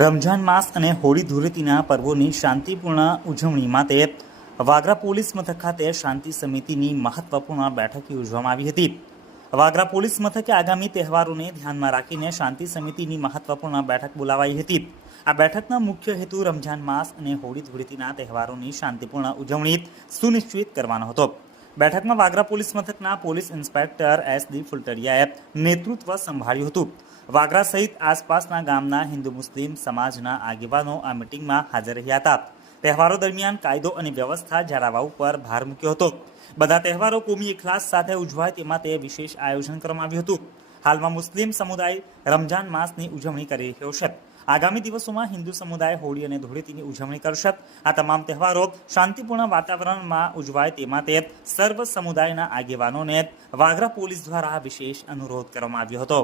રમઝાન માસ અને હોળી ધૂળેટીના પર્વોની શાંતિપૂર્ણ ઉજવણી માટે વાગરા પોલીસ મથક ખાતે શાંતિ સમિતિની મહત્વપૂર્ણ બેઠક યોજવામાં આવી હતી. વાગરા પોલીસ મથકે આગામી તહેવારોને ધ્યાનમાં રાખીને શાંતિ સમિતિની મહત્વપૂર્ણ બેઠક બોલાવાઈ હતી. આ બેઠકનો મુખ્ય હેતુ રમઝાન માસ અને હોળી ધૂળેટીના તહેવારોની શાંતિપૂર્ણ ઉજવણી સુનિશ્ચિત કરવાનો હતો. બેઠકમાં વાગરા પોલીસ મથકના પોલીસ ઇન્સ્પેક્ટર એસ દી ફુલટરિયાએ નેતૃત્વ સંભાળ્યું હતું. વાગરા સહિત આસપાસના ગામના હિન્દુ મુસ્લિમ સમાજના આગેવાનો આ મિટિંગમાં હાજર રહ્યા હતા. તહેવારો દરમિયાન કાયદો અને વ્યવસ્થા જાળવવા ઉપર ભાર મૂક્યો હતો. બધા તહેવારો કોમી ઇખલાસ સાથે ઉજવાય તે માટે વિશેષ આયોજન કરવામાં આવ્યું હતું. હાલમાં મુસ્લિમ સમુદાય રમજાન માસની ઉજવણી કરી રહ્યો છે. આગામી દિવસોમાં હિન્દુ સમુદાય હોળી અને ધૂળેટીની ઉજવણી કરશે. આ તમામ તહેવારો શાંતિપૂર્ણ વાતાવરણમાં ઉજવાય તે માટે સર્વ સમુદાયના આગેવાનોને વાઘરા પોલીસ દ્વારા વિશેષ અનુરોધ કરવામાં આવ્યો હતો.